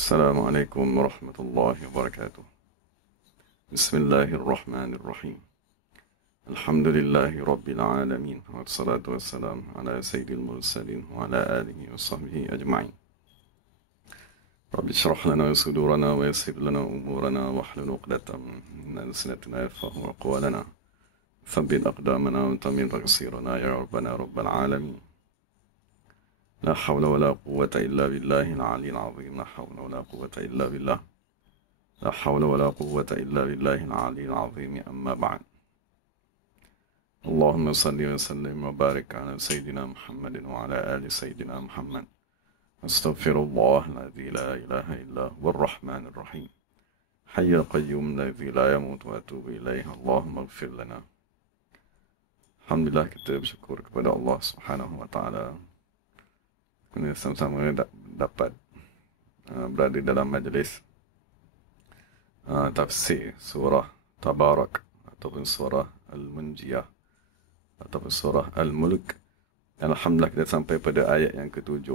السلام عليكم ورحمة الله وبركاته. بسم الله الرحمن الرحيم. الحمد لله رب العالمين، والصلاة والسلام على سيد المرسلين وعلى آله وصحبه أجمعين. رب اشرح لنا صدورنا ويسر لنا أمورنا واحلل عقدة من ألسنتنا يفقهوا أقوالنا، ثبت أقدامنا وانتمن تقصيرنا يا ربنا رب العالمين. لا حول ولا قوة إلا بالله العلي العظيم. لا حول ولا قوة إلا بالله. لا حول ولا قوة إلا بالله العلي العظيم. أما بعد. اللهم صل وسلم وبارك على سيدنا محمد وعلى آل سيدنا محمد. أستغفر الله الذي لا إله إلا هو الرحمن الرحيم، حي القيوم الذي لا يموت وأتوب إليه. اللهم اغفر لنا. Alhamdulillah, kita bersyukur kepada Allah Subhanahu wa taala kerana sama-sama dapat berada dalam majlis tafsir surah Tabarak ataupun surah Al-Munjiyah ataupun surah Al-Mulk. Alhamdulillah, kita sampai pada ayat yang ke-7.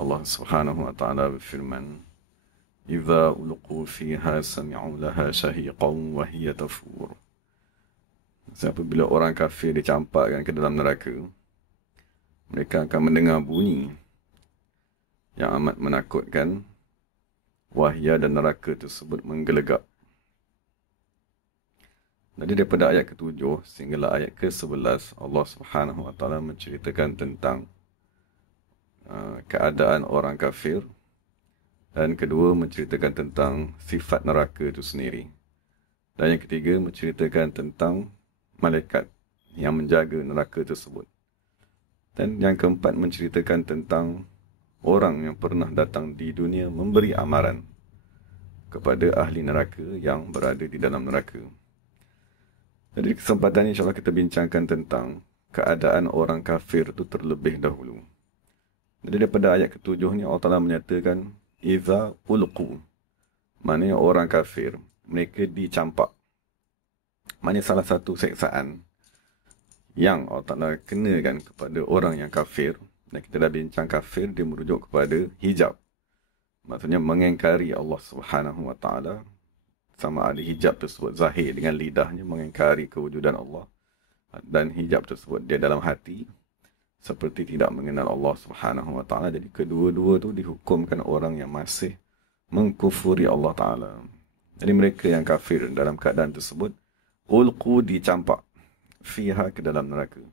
Allah Subhanahu wa taala berfirman, "Idza ulqu fiha sami'u laha shahiqan wa hiya tafur." Apabila orang kafir dicampakkan ke dalam neraka, mereka akan mendengar bunyi yang amat menakutkan. Wahya dan neraka tersebut menggelegak. Jadi daripada ayat ke-7 sehinggalah ayat ke-11, Allah Subhanahu wa taala menceritakan tentang keadaan orang kafir, dan kedua menceritakan tentang sifat neraka itu sendiri, dan yang ketiga menceritakan tentang malaikat yang menjaga neraka tersebut, dan yang keempat menceritakan tentang orang yang pernah datang di dunia memberi amaran kepada ahli neraka yang berada di dalam neraka. Jadi di kesempatan ini insyaAllah kita bincangkan tentang keadaan orang kafir itu terlebih dahulu. Jadi daripada ayat ke-7 ni Allah Ta'ala menyatakan Iza ulqu, maknanya orang kafir, mereka dicampak. Maknanya salah satu seksaan yang Allah Ta'ala kenakan kepada orang yang kafir, dan kita dah bincang kafir, dia merujuk kepada hijab. Maksudnya mengingkari Allah Subhanahu wa taala, sama ada hijab tersebut zahir dengan lidahnya mengingkari kewujudan Allah, dan hijab tersebut dia dalam hati seperti tidak mengenal Allah Subhanahu wa taala. Jadi kedua-dua tu dihukumkan orang yang masih mengkufuri Allah Ta'ala. Jadi mereka yang kafir dalam keadaan tersebut ulqu, dicampak, fiha, ke dalam neraka.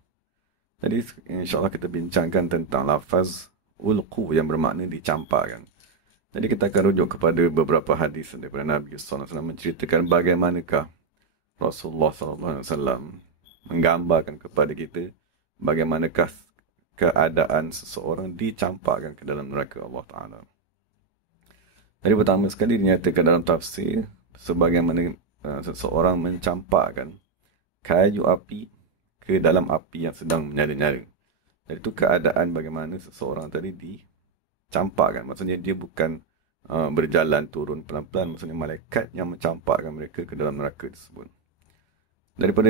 Jadi insyaAllah kita bincangkan tentang lafaz ulqu yang bermakna dicampakkan. Jadi kita akan rujuk kepada beberapa hadis daripada Nabi SAW menceritakan bagaimanakah Rasulullah SAW menggambarkan kepada kita bagaimanakah keadaan seseorang dicampakkan ke dalam neraka Allah Ta'ala. Jadi pertama sekali dinyatakan dalam tafsir sebagaimana seseorang mencampakkan kayu api ke dalam api yang sedang menyala-nyala. Jadi itu keadaan bagaimana seseorang tadi dicampakkan. Maksudnya dia bukan berjalan turun pelan-pelan. Maksudnya malaikat yang mencampakkan mereka ke dalam neraka tersebut. Daripada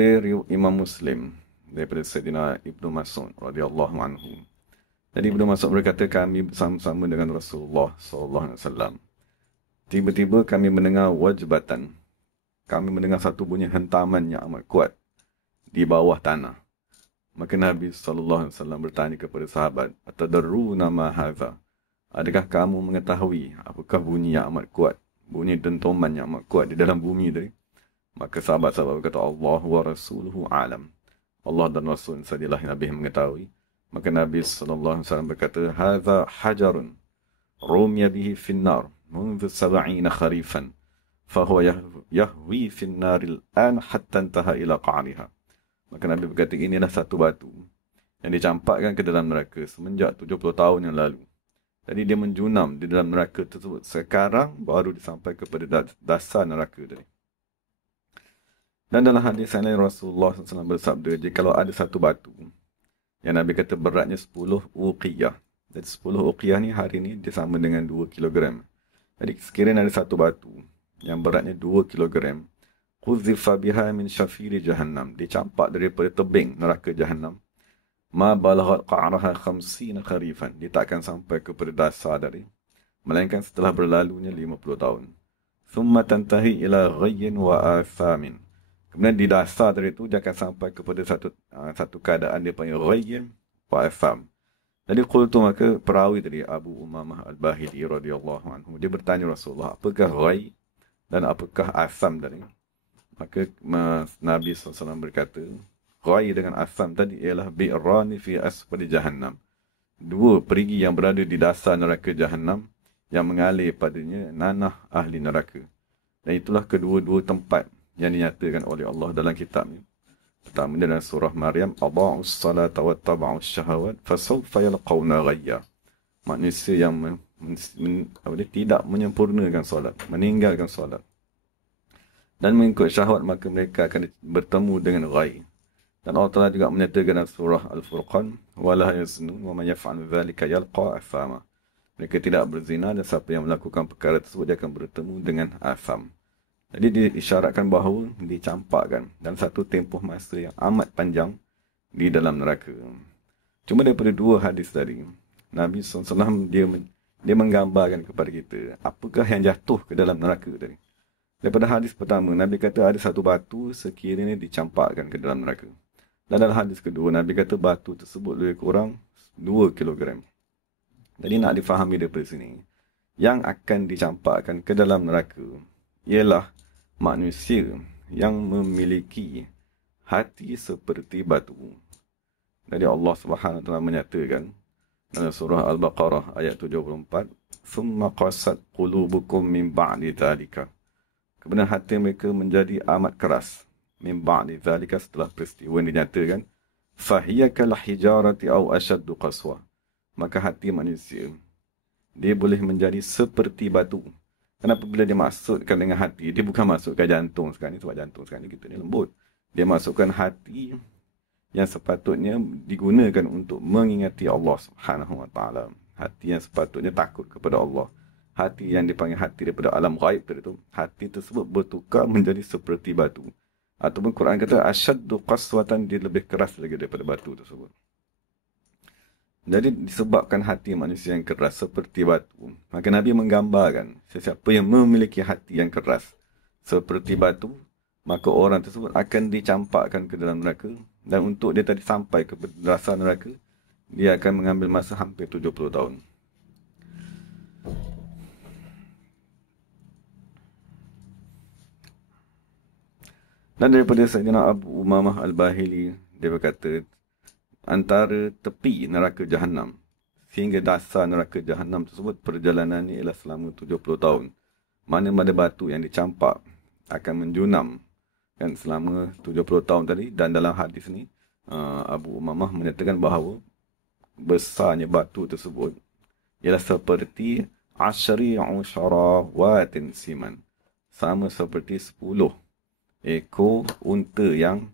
Imam Muslim, daripada Sayyidina Ibnu Mas'ud radhiyallahu anhu. Jadi Ibnu Mas'ud berkata, kami bersama-sama dengan Rasulullah SAW. Tiba-tiba kami mendengar wajbatan. Kami mendengar satu bunyi hentaman yang amat kuat di bawah tanah. Maka Nabi SAW bertanya kepada sahabat, "Atadarruna ma hadza?" Adakah kamu mengetahui apakah bunyi yang amat kuat, bunyi dentuman yang amat kuat di dalam bumi tadi? Maka sahabat-sahabat berkata, "Allah wa rasuluhu alam." Allah dan Rasul sajalah yang lebih mengetahui. Maka Nabi SAW berkata, "Hadza hajarun rumiya bihi finnar منذ 70 kharifan fahuwa yahwi finnaril an hatta intaha ila qa'riha." Maka Nabi berkata, inilah satu batu yang dicampakkan ke dalam neraka semenjak 70 tahun yang lalu. Jadi dia menjunam di dalam neraka tersebut. Sekarang baru disampai kepada dasar neraka tadi. Dan dalam hadis lain Rasulullah SAW bersabda, jikalau ada satu batu yang Nabi kata beratnya 10 uqiyah. Jadi 10 uqiyah ni hari ni dia sama dengan 2 kilogram. Jadi sekiranya ada satu batu yang beratnya 2 kilogram, quzifa biha min syafiri jahannam, dicampak daripada tebing neraka jahannam, ma balaghat qa'raha 50 kharifan, dia tak akan sampai kepada dasar dari melainkan setelah berlalunya 50 tahun. Summa tantahi ila ghayyin wa athamin. Kemudian di dasar dari itu dia akan sampai kepada satu keadaan dia panggil ghayyin wa atham. Jadi qultu, maka perawi tadi Abu Umamah Al-Bahili radhiyallahu anhu, dia bertanya Rasulullah, apakah ghay dan apakah atham tadi? Maka Nabi SAW berkata, ghay dengan atham tadi ialah bi'rani fi asfali jahannam. Dua perigi yang berada di dasar neraka jahannam yang mengalir padanya nanah ahli neraka. Dan itulah kedua-dua tempat yang dinyatakan oleh Allah dalam kitabnya. Pertama dalam surah Maryam, Adha'us salata wa taba'us syahawat fasawfa yalqawna ghayya. Manusia yang tidak menyempurnakan solat, meninggalkan solat dan mengikut syahwat, maka mereka akan bertemu dengan ghay. Dan Allah Ta'ala juga menyatakan dalam surah Al-Furqan, wala yaznun wa man yaf'al dzalika yalqa athama. Mereka tidak berzina dan siapa yang melakukan perkara tersebut dia akan bertemu dengan atham. Jadi diisyaratkan bahawa dicampakkan dalam satu tempoh masa yang amat panjang di dalam neraka. Cuma daripada dua hadis tadi, Nabi SAW dia menggambarkan kepada kita apakah yang jatuh ke dalam neraka tadi. Daripada hadis pertama, Nabi kata ada satu batu sekiranya dicampakkan ke dalam neraka. Dan dalam hadis kedua, Nabi kata batu tersebut lebih kurang 2 kilogram. Jadi nak difahami daripada sini, yang akan dicampakkan ke dalam neraka ialah manusia yang memiliki hati seperti batu. Jadi Allah Subhanahu Wa Taala menyatakan dalam surah Al-Baqarah ayat 74, "Tsumma qasat qulubukum min ba'di dzalika." Kemudian hati mereka menjadi amat keras. Min ba'di dzalika, setelah peristiwa yang dinyatakan, "Fahiya kal hijarati aw ashaddu qaswa." Maka hati manusia dia boleh menjadi seperti batu. Kenapa bila dia masukkan dengan hati, dia bukan masukkan jantung sekarang ni, sebab jantung sekarang ni kita ni lembut. Dia masukkan hati yang sepatutnya digunakan untuk mengingati Allah Subhanahu Wa Taala. Hati yang sepatutnya takut kepada Allah. Hati yang dipanggil hati daripada alam ghaib tadi tu, hati tersebut bertukar menjadi seperti batu. Ataupun Quran kata asyaddu qaswatan, dia lebih keras lagi daripada batu tersebut. Jadi disebabkan hati manusia yang keras seperti batu, maka Nabi menggambarkan sesiapa yang memiliki hati yang keras seperti batu, maka orang tersebut akan dicampakkan ke dalam neraka. Dan untuk dia tadi sampai ke dasar neraka, dia akan mengambil masa hampir 70 tahun. Dan daripada Sayyidina Abu Umamah Al-Bahili, dia berkata, antara tepi neraka Jahannam sehingga dasar neraka Jahannam tersebut, perjalanan ini ialah selama 70 tahun. Mana-mana batu yang dicampak akan menjunam kan selama 70 tahun tadi. Dan dalam hadis ni Abu Umamah menyatakan bahawa besarnya batu tersebut ialah seperti asyri usyarawatin siman, sama seperti 10 ekor unta yang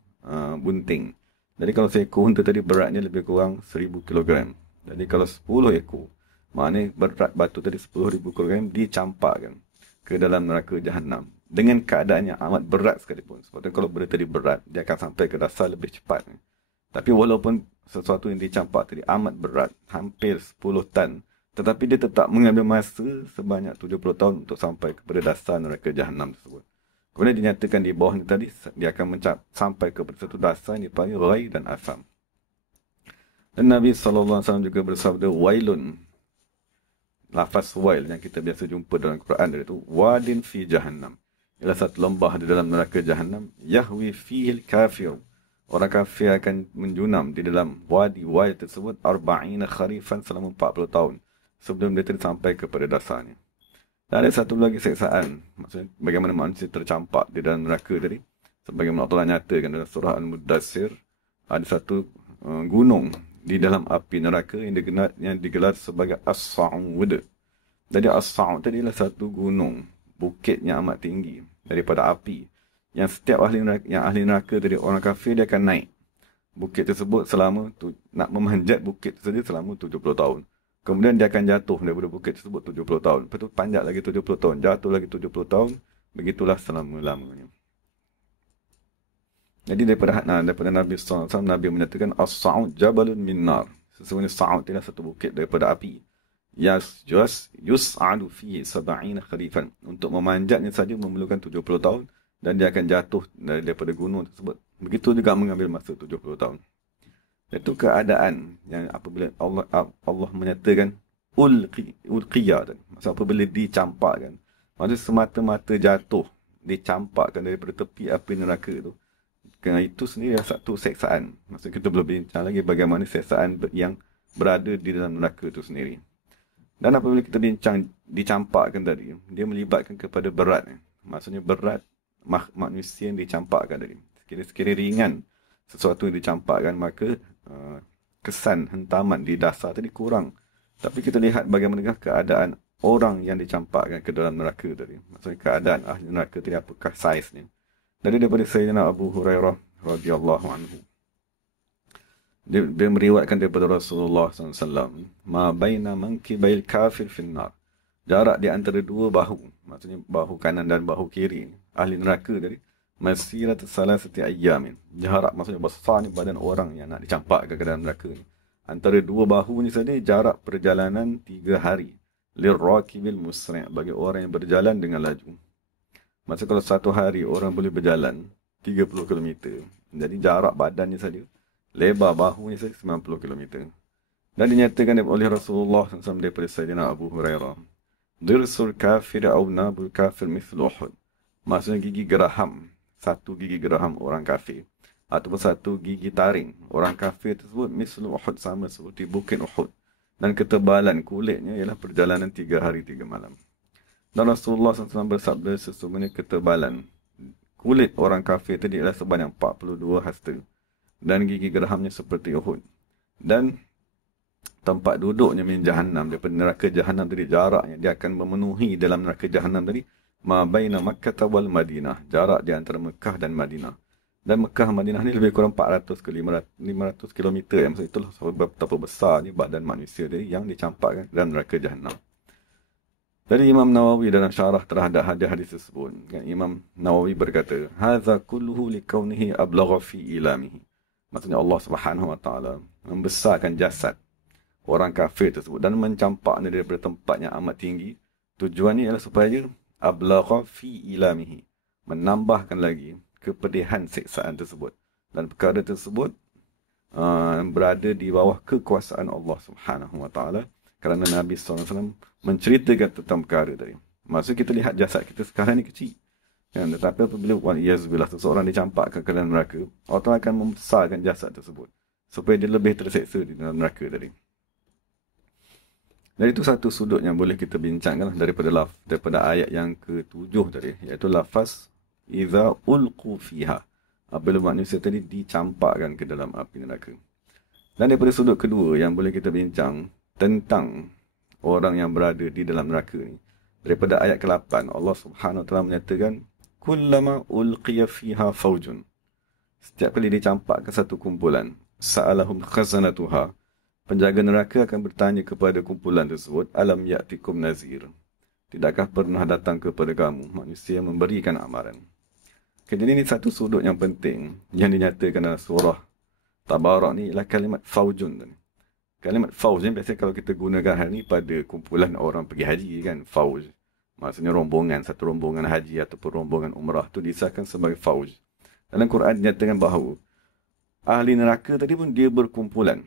bunting. Jadi kalau seekor unta tadi beratnya lebih kurang 1000 kg. Jadi kalau 10 ekor, maknanya berat batu tadi 10,000 kg dicampakkan ke dalam neraka Jahannam dengan keadaan yang amat berat sekalipun. Sebab tu kalau benda tadi berat, dia akan sampai ke dasar lebih cepat. Tapi walaupun sesuatu yang dicampak tadi amat berat, hampir 10 tan, tetapi dia tetap mengambil masa sebanyak 70 tahun untuk sampai kepada dasar neraka Jahannam tersebut. Kemudian dinyatakan di bawah ni tadi, dia akan sampai kepada satu dasar yang dipanggil ghay dan asam. Dan Nabi SAW juga bersabda, wailun. Lafaz wail yang kita biasa jumpa dalam Quran iaitu wadin fi jahannam. Ialah satu lembah di dalam neraka Jahannam. Yahwi fihil kafir. Orang kafir akan menjunam di dalam wadi wail tersebut 40 kharifan, selama 40 tahun. Sebelum dia sampai kepada dasarnya. Dan ada satu lagi seksaan, maksudnya bagaimana manusia tercampak di dalam neraka tadi. Sebagaimana Allah nyatakan dalam surah Al-Muddassir, ada satu gunung di dalam api neraka yang digelar sebagai As-Sa'ud. Jadi As-Sa'ud tadi adalah satu gunung, bukit yang amat tinggi daripada api. Yang setiap ahli neraka tadi, orang kafir, dia akan naik bukit tersebut nak memanjat bukit tersebut selama 70 tahun. Kemudian dia akan jatuh daripada bukit tersebut 70 tahun. Lepas tu panjat lagi 70 tahun. Jatuh lagi 70 tahun. Begitulah selama-lamanya. Jadi daripada Nabi SAW, Nabi menyatakan, As-Sa'ud jabalun min nar. Sesungguhnya Sa'ud adalah satu bukit daripada api yus'adu fihi 70 kharifan. Untuk memanjatnya saja memerlukan 70 tahun dan dia akan jatuh daripada gunung tersebut. Begitu juga mengambil masa 70 tahun. Itu keadaan yang apabila Allah menyatakan ulqiya, maksud apabila dicampakkan. Maksud semata-mata jatuh, dicampakkan daripada tepi api neraka itu. Kerana itu sendiri adalah satu seksaan. Maksud kita belum bincang lagi bagaimana seksaan yang berada di dalam neraka itu sendiri. Dan apabila kita bincang dicampakkan tadi, dia melibatkan kepada berat. Maksudnya berat manusia yang dicampakkan tadi. Sekiranya ringan sesuatu yang dicampakkan, maka kesan hentaman di dasar tadi kurang. Tapi kita lihat bagaimana keadaan orang yang dicampakkan ke dalam neraka tadi. Maksudnya keadaan ahli neraka tadi, apakah saiznya. Dari daripada Sayyidina Abu Hurairah radhiyallahu anhu. Dia meriwayatkan daripada Rasulullah SAW. Ma baina mankibail kafir finnar. Jarak di antara dua bahu. Maksudnya bahu kanan dan bahu kiri. Ahli neraka tadi. Masirat salasati ayyamin. Jarak maksudnya besar ni badan orang yang nak dicampakkan ke dalam neraka ni. Antara dua bahu ni saja jarak perjalanan 3 hari. Lirrakibil musri'. Bagi orang yang berjalan dengan laju. Maksud kalau satu hari orang boleh berjalan 30 km. Jadi jarak badannya saja, lebar bahunya saja 90 km. Dan dinyatakan oleh Rasulullah SAW daripada Sayyidina Abu Hurairah. Dirsul kafir au nabul kafir mithlu Uhud. Maksudnya gigi geraham. Satu gigi geraham orang kafir. Ataupun satu gigi taring. Orang kafir tersebut mithlu Uhud, sama seperti bukit Uhud. Dan ketebalan kulitnya ialah perjalanan 3 hari 3 malam. Dan Rasulullah SAW bersabda sesungguhnya ketebalan kulit orang kafir tadi adalah sebanyak 42 hasta. Dan gigi gerahamnya seperti Uhud. Dan tempat duduknya min jahannam, daripada neraka jahannam tadi, jaraknya dia akan memenuhi dalam neraka jahannam tadi ma baina Makkah wal Madinah, jarak di antara Mekah dan Madinah. Dan Mekah Madinah ni lebih kurang 400 ke 500 km. Maksud itulah betapa besarnya badan manusia tadi yang dicampakkan dalam neraka jahannam. Dari Imam Nawawi dalam syarah terhadap hadis tersebut, kan, Imam Nawawi berkata, "Hadza kulluhu likaunihi ablagha fi ilamihi." Maksudnya Allah Subhanahu wa taala membesarkan jasad orang kafir tersebut dan mencampaknya daripada tempat yang amat tinggi. Tujuannya ialah supaya ablagha fi ilamihi, menambahkan lagi kepedihan siksaan tersebut. Dan perkara tersebut berada di bawah kekuasaan Allah Subhanahu wa taala. Kerana Nabi SAW menceritakan tentang perkara tadi. Maksud kita lihat jasad kita sekarang ni kecil. Kan? Tetapi apabila waliyazbillah seseorang dicampakkan ke dalam neraka, Allah akan membesarkan jasad tersebut. Supaya dia lebih terseksa di dalam neraka tadi. Dan itu satu sudut yang boleh kita bincangkan daripada ayat yang ke-7 tadi. Iaitu lafaz iza ulqu fiha. Apabila manusia tadi dicampakkan ke dalam api neraka. Dan daripada sudut kedua yang boleh kita bincang tentang orang yang berada di dalam neraka ni. Daripada ayat ke-8, Allah Subhanahu wa taala menyatakan, "Kullama ulqiya fiha faujun." Setiap kali dicampak ke satu kumpulan, sa'alahum khazanatuha. Penjaga neraka akan bertanya kepada kumpulan tersebut, "Alam ya'tikum nazir?" Tidakkah pernah datang kepada kamu manusia memberikan amaran? Jadi ini satu sudut yang penting yang dinyatakan dalam surah Tabarak ni ialah kalimat faujun. Kalimat fauj ni biasanya kalau kita gunakan hal ni pada kumpulan orang pergi haji kan, fauj. Maksudnya rombongan, satu rombongan haji ataupun rombongan umrah tu disahkan sebagai fauj. Dalam Quran dinyatakan bahawa ahli neraka tadi pun dia berkumpulan.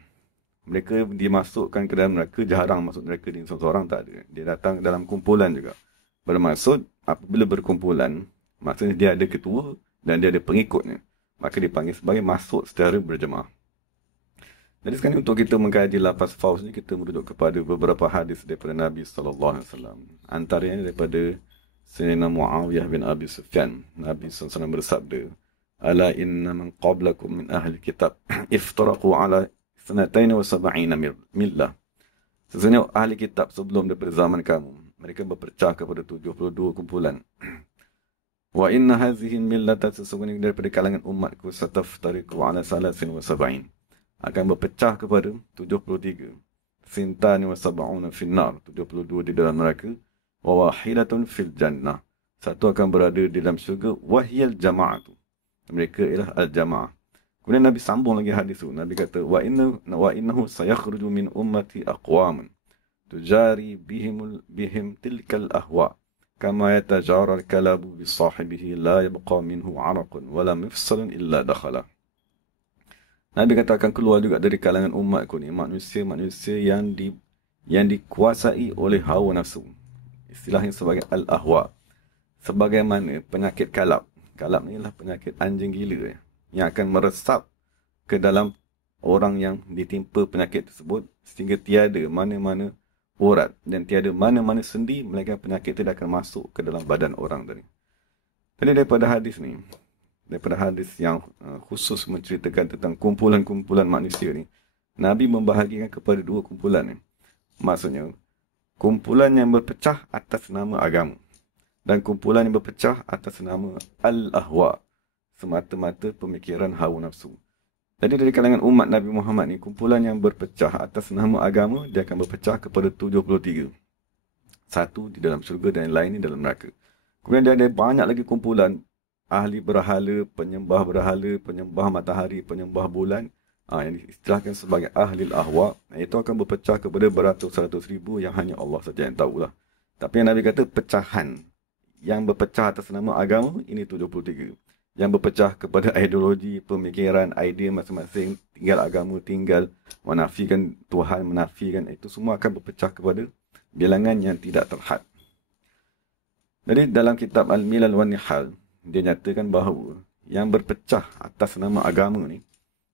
Mereka dimasukkan ke dalam neraka, jarang masuk neraka dia seorang tak ada. Dia datang dalam kumpulan juga. Bermaksud apabila berkumpulan, maksudnya dia ada ketua dan dia ada pengikutnya. Maka dipanggil sebagai masuk secara berjemaah. Jadi sekarang untuk kita mengkaji lafaz fauz ni, kita merujuk kepada beberapa hadis daripada Nabi SAW. Antaranya daripada Sayyidina Muawiyah bin Abi Sufyan. Nabi SAW bersabda, "Ala inna man qablakum min ahli kitab iftaraqu ala 72 millah." Sesungguhnya ahli kitab sebelum daripada zaman kamu, mereka berpecah kepada 72 kumpulan. Wa inna hazihi millata, sesungguhnya daripada kalangan umatku, sataftariqu ala 73, akan berpecah kepada 73. Sintani wa sab'una finnar, 72 di dalam neraka. Wa wahidatun fil jannah, satu akan berada di dalam syurga. Wahiyal jama'atu, mereka ialah al-jama'ah. Kemudian Nabi sambung lagi hadis itu. Nabi kata, wa innahu sayakhruju min ummati aqwamun, tujari bihim tilkal ahwa kama yatajara al-kalabu bi sahibihi la yabqa minhu 'araqun wala mifsalun illa dakhala. Nabi kata akan keluar juga dari kalangan umatku ni manusia-manusia yang dikuasai oleh hawa nafsu. Istilahnya sebagai al-ahwa. Sebagaimana penyakit kalab. Kalab ni lah penyakit anjing gila yang akan meresap ke dalam orang yang ditimpa penyakit tersebut sehingga tiada mana-mana urat dan tiada mana-mana sendi melainkan penyakit itu akan masuk ke dalam badan orang tadi. Jadi daripada hadis yang khusus menceritakan tentang kumpulan-kumpulan manusia ni, Nabi membahagikan kepada dua kumpulan ni. Maksudnya, kumpulan yang berpecah atas nama agama dan kumpulan yang berpecah atas nama al-ahwa, semata-mata pemikiran hawa nafsu. Jadi dari kalangan umat Nabi Muhammad ni, kumpulan yang berpecah atas nama agama, dia akan berpecah kepada 73. Satu di dalam syurga dan yang lain ni dalam neraka. Kemudian dia ada banyak lagi kumpulan ahli berhala, penyembah matahari, penyembah bulan, yang diistilahkan sebagai ahli ahwa. Itu akan berpecah kepada beratus-ratus ribu yang hanya Allah saja yang tahulah. Tapi yang Nabi kata pecahan yang berpecah atas nama agama, ini 73. Yang berpecah kepada ideologi, pemikiran, idea masing-masing, tinggal agama, tinggal menafikan Tuhan, menafikan, itu semua akan berpecah kepada bilangan yang tidak terhad. Jadi dalam kitab Al-Milal wa Nihal, dia nyatakan bahawa yang berpecah atas nama agama ni,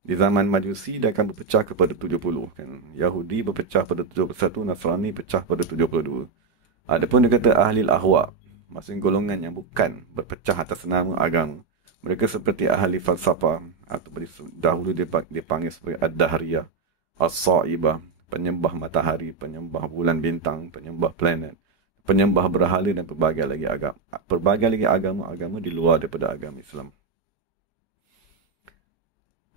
di zaman Majusi dia akan berpecah kepada 70. Kan? Yahudi berpecah pada 71, Nasrani pecah pada 72. Adapun dia kata ahli ahwa, maksudnya golongan yang bukan berpecah atas nama agama. Mereka seperti ahli falsafah, atau dahulu dia panggil sebagai ad-dahriyah, as-sa'ibah, penyembah matahari, penyembah bulan bintang, penyembah planet, penyembah berhala dan pelbagai lagi agama di luar daripada agama Islam.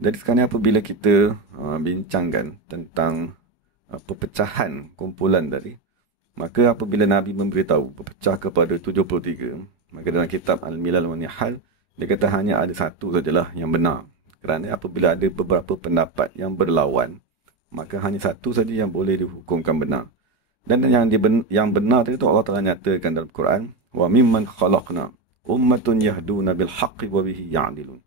Jadi sekarang apabila kita bincangkan tentang perpecahan kumpulan tadi, maka apabila Nabi memberitahu berpecah kepada 73, maka dalam kitab Al-Milal wa Nihal, dia kata hanya ada satu sajalah yang benar. Kerana apabila ada beberapa pendapat yang berlawan, maka hanya satu saja yang boleh dihukumkan benar. Dan yang benar itu Allah Ta'ala nyatakan dalam Quran, wa mimman khalaqna ummatun yahduna bil haqqi wa bihi ya'dilun.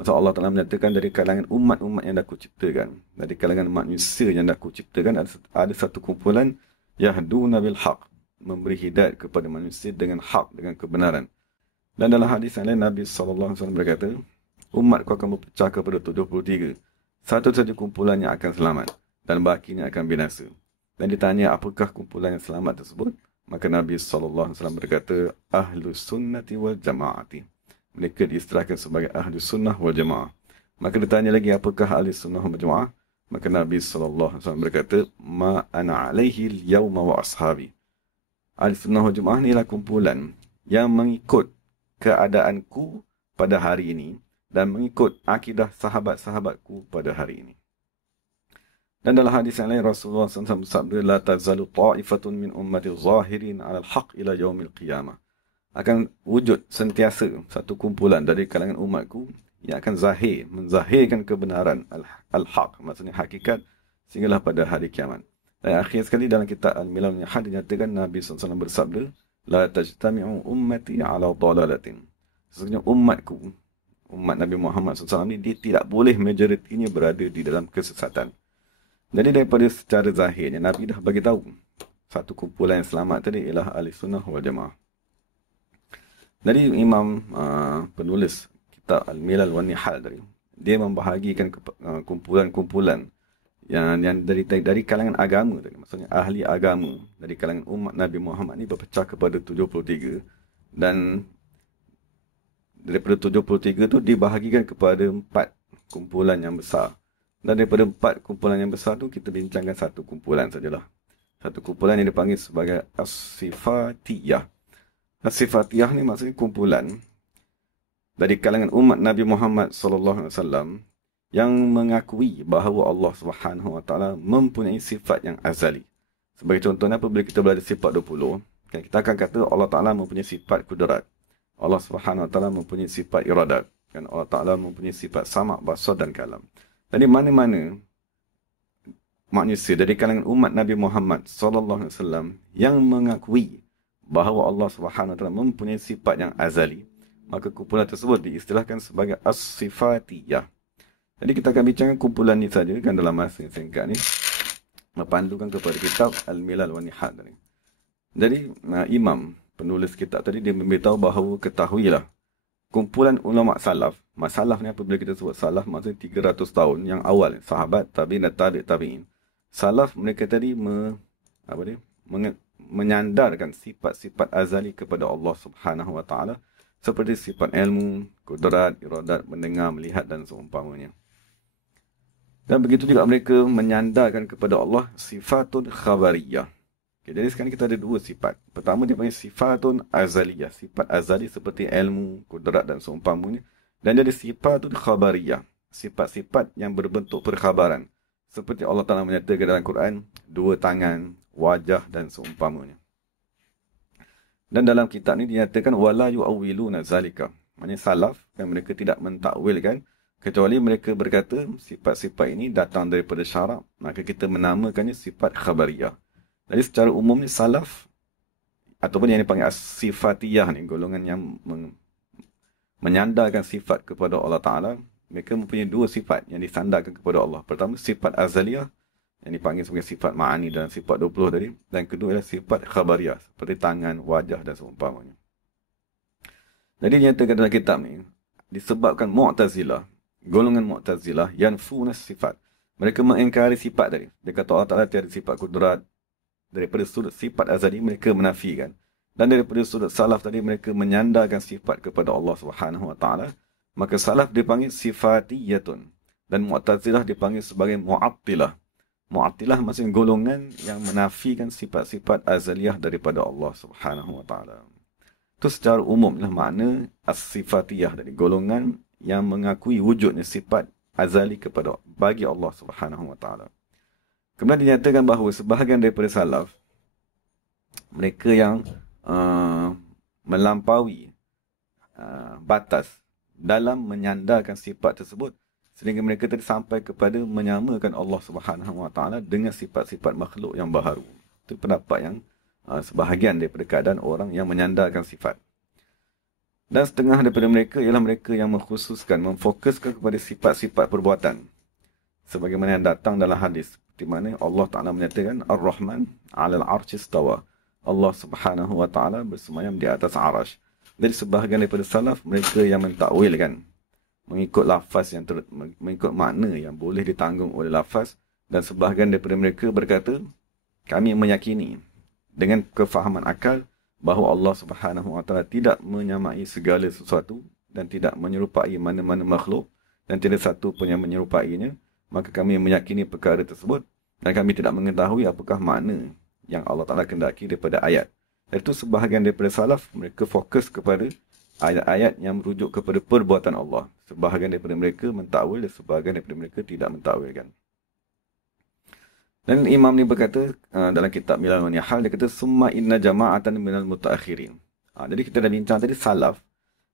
Maksud Allah Ta'ala menyatakan dari kalangan umat-umat yang dah aku ciptakan, dari kalangan manusia yang dah aku ciptakan, ada satu kumpulan yahduna bil haqq, memberi hidayat kepada manusia dengan hak, dengan kebenaran. Dan dalam hadis yang lain, Nabi SAW berkata, umatku akan berpecah kepada 73. Satu saja kumpulan yang akan selamat dan bakinya akan binasa. Dan ditanya apakah kumpulan yang selamat tersebut, maka Nabi SAW berkata, Ahlus Sunnati wal Jama'ati. Mereka diistilahkan sebagai Ahlus Sunnah wal Jama'ah. Maka ditanya lagi apakah Ahlus Sunnah wal Jama'ah, maka Nabi SAW berkata, Ma ana alaihi al-yawma wa ashabi. Ahlus Sunnah wal Jama'ah ni ialah kumpulan yang mengikut keadaanku pada hari ini dan mengikut akidah sahabat-sahabatku pada hari ini. Dan dalam hadis yang lain, Rasulullah SAW bersabda, La tazalu ta'ifatun min ummati zahirin ala al-haq ila yaumil qiyamah. Akan wujud sentiasa satu kumpulan dari kalangan umatku yang akan menzahirkan kebenaran al-haq, maksudnya hakikat, sehinggalah pada hari kiamat. Dan akhir sekali dalam kitab Al-Milal wa Nihal dinyatakan Nabi SAW bersabda, La tajtami'u ummati ala dalalatin. Sesungguhnya umatku, umat Nabi Muhammad SAW ni, dia tidak boleh majoritinya berada di dalam kesesatan. Jadi daripada secara zahirnya, Nabi dah bagi tahu satu kumpulan yang selamat tadi ialah Ahli Sunnah wal Jamaah. Jadi Imam penulis kitab Al-Milal wa Nihal tadi, dia membahagikan kumpulan-kumpulan yang dari kalangan agama tadi, maksudnya ahli agama dari kalangan umat Nabi Muhammad ni berpecah kepada 73, dan daripada 73 tu dibahagikan kepada 4 kumpulan yang besar. Dan daripada 4 kumpulan yang besar tu kita bincangkan satu kumpulan sajalah. Satu kumpulan yang dipanggil sebagai As-Sifatiyah. As-Sifatiyah ni maksudnya kumpulan dari kalangan umat Nabi Muhammad SAW yang mengakui bahawa Allah Subhanahu Wa Taala mempunyai sifat yang azali. Sebagai contohnya apabila kita belajar sifat 20, kan kita akan kata Allah Taala mempunyai sifat kudrat. Allah Subhanahu Wa Taala mempunyai sifat iradat. Kan Allah Taala mempunyai sifat sama', basar dan kalam. Jadi mana-mana manusia dari kalangan umat Nabi Muhammad sallallahu alaihi wasallam yang mengakui bahawa Allah Subhanahu wa taala mempunyai sifat yang azali, maka kumpulan tersebut diistilahkan sebagai as-sifatiyah. Jadi kita akan bincangkan kumpulan ni saja kan dalam masa yang singkat ni, mepandukan kepada kitab Al-Milal wa Nihad ni. Jadi imam penulis kitab tadi dia memberitahu bahawa ketahuilah kumpulan ulama salaf. Masalah ni apabila kita sebut salaf maksudnya 300 tahun yang awal, sahabat, tabi'in dan tabi'in. Salaf mereka tadi menyandarkan sifat-sifat azali kepada Allah Subhanahu wa taala seperti sifat ilmu, kudrat, iradat, mendengar, melihat dan seumpamanya. Dan begitu juga mereka menyandarkan kepada Allah sifatun khabariyah. Okay, jadi sekarang kita ada dua sifat. Pertama dia panggil sifatun azaliyah, sifat azali seperti ilmu, kudrat dan seumpamanya. Dan ada sifatun khabariyah, sifat-sifat yang berbentuk perkhabaran. Seperti Allah Ta'ala menyatakan dalam Quran, dua tangan, wajah dan seumpamanya. Dan dalam kitab ni dinyatakan wala yu'awwiluna zalika. Maksudnya salaf yang mereka tidak mentakwilkan kecuali mereka berkata sifat-sifat ini datang daripada syarak, maka kita menamakannya sifat khabariyah. Jadi secara umumnya salaf ataupun yang dipanggil as-sifatiyah ni, golongan yang menyandarkan sifat kepada Allah Ta'ala, mereka mempunyai dua sifat yang disandarkan kepada Allah. Pertama, sifat azaliyah yang dipanggil sebagai sifat ma'ani dalam sifat 20 tadi. Dan kedua adalah sifat khabariyah seperti tangan, wajah dan seumpamanya. Jadi dinyatakan dalam kitab ni, disebabkan Mu'tazilah, golongan Mu'tazilah yanfuna sifat. Mereka mengingkari sifat tadi. Dia kata Allah Ta'ala tiada sifat kudrat. Daripada sudut sifat azali mereka menafikan. Dan daripada sudut salaf tadi mereka menyandarkan sifat kepada Allah Subhanahu wa taala. Maka salaf dipanggil sifatiyatun dan Mu'tazilah dipanggil sebagai mu'attilah. Mu'attilah maksudnya golongan yang menafikan sifat-sifat azaliyah daripada Allah Subhanahu wa taala. Itu secara umumlah makna as-sifatiyah dari golongan yang mengakui wujudnya sifat azali kepada bagi Allah Subhanahu wa taala. Kemudian dinyatakan bahawa sebahagian daripada salaf mereka yang melampaui batas dalam menyandarkan sifat tersebut sehingga mereka tadi sampai kepada menyamakan Allah Subhanahu wa taala dengan sifat-sifat makhluk yang baharu. Itu pendapat yang sebahagian daripada keadaan orang yang menyandarkan sifat. Dan setengah daripada mereka ialah mereka yang mengkhususkan, memfokuskan kepada sifat-sifat perbuatan. Sebagaimana yang datang dalam hadis, di mana Allah Ta'ala menyatakan Ar-Rahman 'alal 'arsy istawa. Allah Subhanahu wa taala bersemayam di atas arasy. Dari sebahagian daripada salaf mereka yang mentakwilkan mengikut lafaz yang mengikut makna yang boleh ditanggung oleh lafaz, dan sebahagian daripada mereka berkata kami meyakini dengan kefahaman akal bahawa Allah Subhanahu wa taala tidak menyamai segala sesuatu dan tidak menyerupai mana-mana makhluk dan tidak satu pun yang menyerupainya, maka kami meyakini perkara tersebut dan kami tidak mengetahui apakah makna yang Allah Ta'ala kendaki daripada ayat. Itu sebahagian daripada salaf, mereka fokus kepada ayat-ayat yang merujuk kepada perbuatan Allah. Sebahagian daripada mereka mentakwil dan sebahagian daripada mereka tidak mentakwilkan. Dan imam ni berkata dalam kitab Milal wa Nihal, dia kata summa inna jama'atan minal mutaakhirin. Jadi kita dah bincang tadi salaf.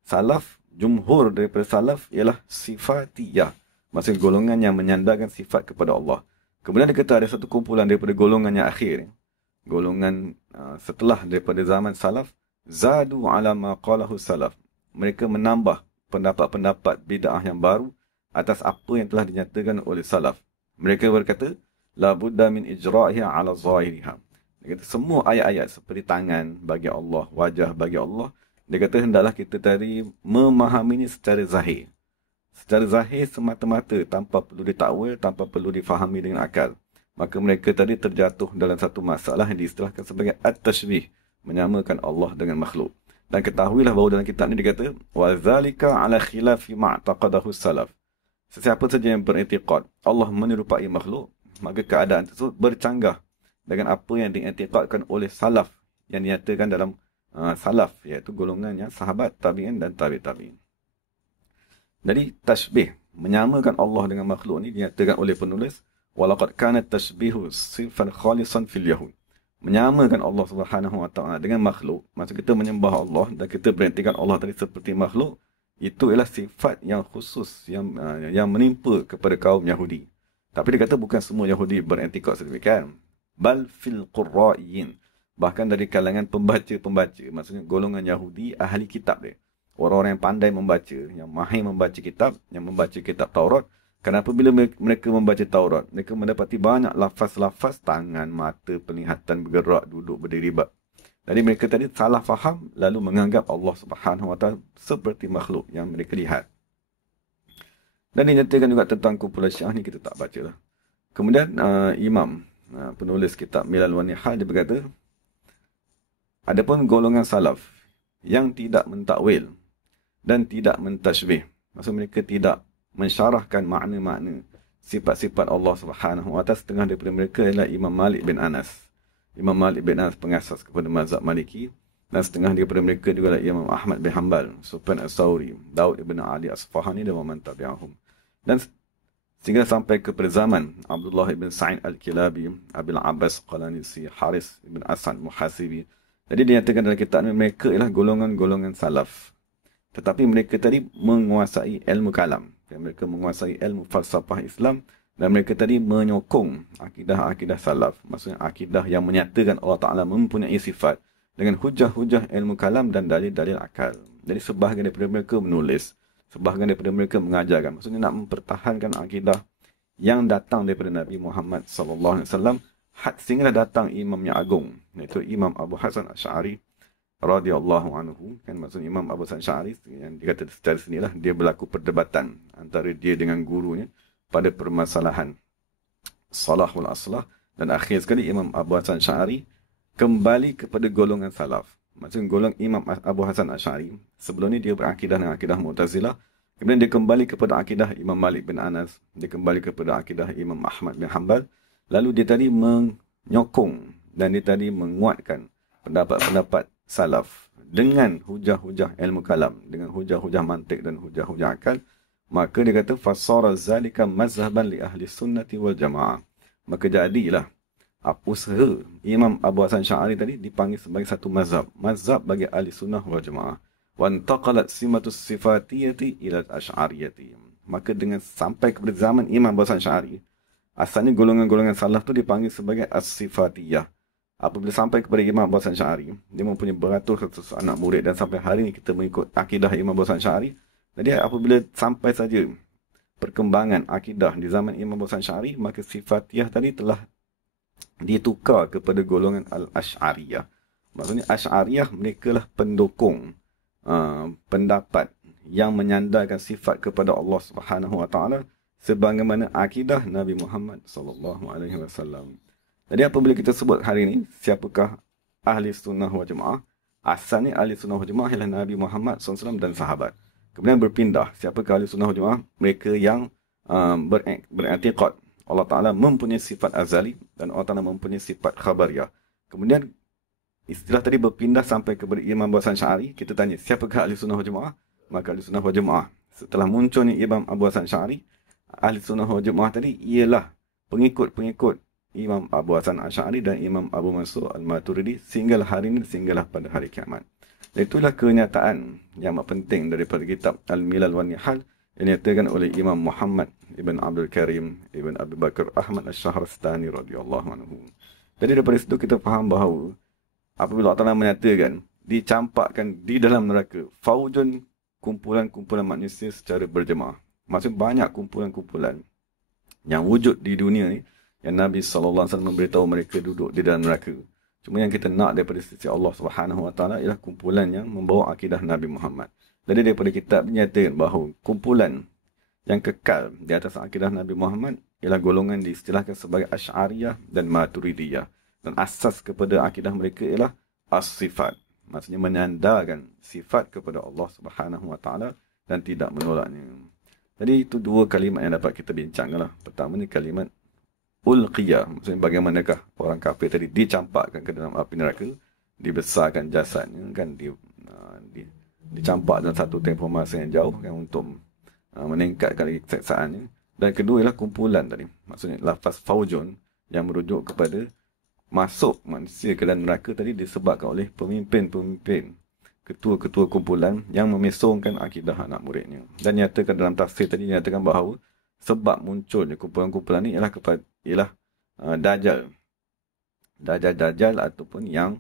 Salaf, jumhur daripada salaf ialah sifatiyah. Maksudnya golongan yang menyandarkan sifat kepada Allah. Kemudian dia kata ada satu kumpulan daripada golongan yang akhir. Golongan setelah daripada zaman salaf, zadu ala ma qalahu salaf. Mereka menambah pendapat-pendapat bid'ah yang baru atas apa yang telah dinyatakan oleh salaf. Mereka berkata, la budda min ijra'iha ala zahiriha. Dia kata semua ayat-ayat seperti tangan bagi Allah, wajah bagi Allah, dia kata hendaklah kita tadi memahaminya secara zahir. Secara zahir semata-mata tanpa perlu ditakwil, tanpa perlu difahami dengan akal. Maka mereka tadi terjatuh dalam satu masalah yang diistilahkan sebagai at-tashbih, menyamakan Allah dengan makhluk. Dan ketahuilah bahawa dalam kitab ini dikata wa zalika ala khilafi ma'taqadahu salaf. Sesiapa saja yang beriktikad Allah menyerupai makhluk, maka keadaan tersebut bercanggah dengan apa yang diiktikadkan oleh salaf yang dinyatakan dalam salaf, iaitu golongannya sahabat, tabi'in dan tabi'in. Jadi tashbih, menyamakan Allah dengan makhluk ini dinyatakan oleh penulis walaqad kana tashbihu sifan khalisan fil yahud. Menyamakan Allah Subhanahu wa taala dengan makhluk, maksud kita menyembah Allah dan kita beriktikad Allah tadi seperti makhluk, itu ialah sifat yang khusus yang menimpa kepada kaum Yahudi. Tapi dia kata bukan semua Yahudi beretikad sedemikian. Bal fil qurra'in. Bahkan dari kalangan pembaca-pembaca. Maksudnya golongan Yahudi ahli kitab dia. Orang-orang yang pandai membaca, yang mahir membaca kitab, yang membaca kitab Taurat. Kenapa bila mereka membaca Taurat, mereka mendapati banyak lafaz-lafaz tangan, mata, penglihatan, bergerak, duduk, berdiri. Jadi mereka tadi salah faham, lalu menganggap Allah Subhanahu Wa Taala seperti makhluk yang mereka lihat. Dan dinyatakan juga tentang kumpulan Syiah ni kita tak baca lah. Kemudian Imam penulis kitab Milal wa Nihal dia berkata, adapun golongan salaf yang tidak mentakwil dan tidak mentashbih, maksud mereka tidak mensyarahkan makna-makna sifat-sifat Allah Subhanahu Wa Taala, setengah daripada mereka ialah Imam Malik bin Anas. Imam Malik bin Anas pengasas kepada mazhab Maliki, dan setengah daripada mereka juga adalah Imam Ahmad bin Hanbal, Sufyan As-Sauri, Daud ibn Ali As-Safahani dan man tabi'ahum. Dan sehingga sampai kepada zaman Abdullah ibn Sa'id Al-Kilabi, Abil Abbas Qalanisi, Haris ibn Asad Muhasibi. Jadi dinyatakan dalam kitab ini mereka ialah golongan-golongan salaf. Tetapi mereka tadi menguasai ilmu kalam. Mereka menguasai ilmu falsafah Islam. Dan mereka tadi menyokong akidah-akidah salaf. Maksudnya akidah yang menyatakan Allah Ta'ala mempunyai sifat dengan hujah-hujah ilmu kalam dan dalil-dalil akal. Jadi sebahagian daripada mereka menulis, sebahagian daripada mereka mengajarkan. Maksudnya nak mempertahankan akidah yang datang daripada Nabi Muhammad SAW, sehingga datang imam yang agung, iaitu Imam Abu Hasan Asy'ari radhiyallahu anhu. Kan maksudnya Imam Abu Hasan Asy'ari yang dikata secara sinilah dia berlaku perdebatan antara dia dengan gurunya pada permasalahan salah wal aslah, dan akhir sekali Imam Abu Hasan Asy'ari kembali kepada golongan salaf. Maksudnya golongan Imam Abu Hasan Asy'ari sebelum ni dia berakidah dengan akidah Mu'tazilah, kemudian dia kembali kepada akidah Imam Malik bin Anas, dia kembali kepada akidah Imam Ahmad bin Hanbal, lalu dia tadi menyokong dan dia tadi menguatkan pendapat-pendapat salaf dengan hujah-hujah ilmu kalam, dengan hujah-hujah mantik dan hujah-hujah akal. Maka dia kata fasara zalika mazhaban li ahli sunnati wal jamaah. Maka jadilah usaha Imam Abu Hasan Asy'ari tadi dipanggil sebagai satu mazhab, mazhab bagi ahli sunnah wal jamaah. Wa intaqalat simatus sifatiyati ila al-asy'ariyati. Maka dengan sampai kepada zaman Imam Abu Hasan Asy'ari, asalnya golongan-golongan salaf tu dipanggil sebagai as-sifatiyah. Apabila sampai kepada Imam Abu Hasan Asy'ari, dia mempunyai beratus-ratus anak murid, dan sampai hari ini kita mengikut akidah Imam Abu Hasan Asy'ari. Jadi apabila sampai saja perkembangan akidah di zaman Imam Abu Hasan Asy'ari, maka sifatiyah tadi telah ditukar kepada golongan al-Asy'ariyah. Maksudnya Asy'ariyah mereka lah pendukung pendapat yang menyandarkan sifat kepada Allah Subhanahu Wa Taala sebagaimana akidah Nabi Muhammad sallallahu alaihi wasallam. Jadi apabila kita sebut hari ini siapakah ahli sunnah wal jamaah, asalnya ahli sunnah wal jamaah ialah Nabi Muhammad SAW dan sahabat. Kemudian berpindah, siapakah ahli sunnah wal jamaah? Mereka yang beriktikad Allah Ta'ala mempunyai sifat azali dan Allah Ta'ala mempunyai sifat khabariyah. Kemudian istilah tadi berpindah sampai kepada Imam Abu Hasan Asy'ari. Kita tanya, siapakah ahli sunnah wal jamaah? Maka ahli sunnah wal jamaah, setelah munculnya Imam Abu Hasan Asy'ari, ahli sunnah wal jamaah tadi ialah pengikut-pengikut Imam Abu Hasan Asy'ari dan Imam Abu Mansur Al-Maturidi sehinggalah hari ini, sehinggalah pada hari kiamat. Itulah kenyataan yang amat penting daripada kitab Al-Milal wa Nihal yang dinyatakan oleh Imam Muhammad Ibn Abdul Karim Ibn Abu Bakar Ahmad Asy-Syahrastani radhiyallahu anhu. Jadi daripada situ kita faham bahawa apabila Allah Ta'ala menyatakan dicampakkan di dalam neraka faujun, kumpulan-kumpulan manusia secara berjemaah. Maksudnya banyak kumpulan-kumpulan yang wujud di dunia ni yang Nabi SAW memberitahu mereka duduk di dalam neraka. Cuma yang kita nak daripada sisi Allah Subhanahu Wa Taala ialah kumpulan yang membawa akidah Nabi Muhammad. Jadi daripada kitab dinyatakan bahawa kumpulan yang kekal di atas akidah Nabi Muhammad ialah golongan diistilahkan sebagai Asy'ariyah dan Maturidiyah. Dan asas kepada akidah mereka ialah as-sifat. Maksudnya menyandarkan sifat kepada Allah Subhanahu Wa Taala dan tidak menolaknya. Jadi itu dua kalimat yang dapat kita bincangkan lah. Pertama ni kalimat ulqiyah, maksudnya bagaimanakah orang kafir tadi dicampakkan ke dalam api neraka, dibesarkan jasadnya kan, dicampak dalam satu tempoh masa yang jauh kan, untuk meningkatkan lagi keseksaannya. Dan kedua ialah kumpulan tadi, maksudnya lafaz faujun yang merujuk kepada masuk manusia ke dalam neraka tadi disebabkan oleh pemimpin-pemimpin, ketua-ketua kumpulan yang memesongkan akidah anak muridnya. Dan nyatakan dalam tafsir tadi, nyatakan bahawa sebab munculnya kumpulan-kumpulan ni ialah Dajjal. Dajjal ataupun yang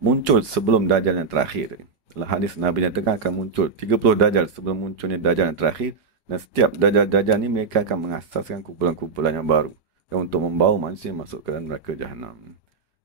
muncul sebelum Dajjal yang terakhir. Dalam hadis Nabi nyatakan akan muncul 30 Dajjal sebelum munculnya Dajjal yang terakhir. Dan setiap Dajjal ni mereka akan mengasaskan kumpulan-kumpulan yang baru untuk membawa manusia masuk ke dalam neraka Jahannam.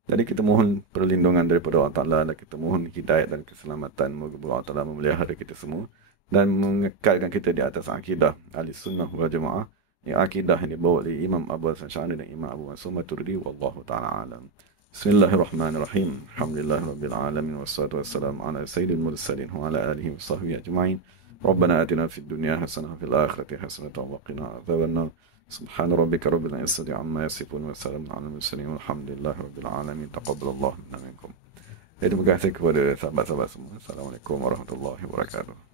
Jadi kita mohon perlindungan daripada Allah Ta'ala dan kita mohon hidayat dan keselamatan. Moga Allah Ta'ala memelihara kita semua dan mengekalkan kita di atas akidah Ahlussunnah wal Jamaah, yang akidah yang dibawa oleh Imam Abu Hasan Asy'ari dan Imam Abu Mansur Maturidi, wallahu ta'ala alam. Bismillahirrahmanirrahim. Alhamdulillahirabbil alamin wassalatu wassalamu ala sayyidil mursalin wa ala alihi washabbihi ajma'in. Rabbana atina fid dunya hasanah wa fil akhirati hasanah wa qina adzabannar. Subhana rabbika rabbil izzati amma yasifun wa salamun alal mursalin walhamdulillahirabbil alamin. Taqabbalallahu minna minkum. Terima kasih kepada sahabat-sahabat semua. Assalamualaikum warahmatullahi wabarakatuh.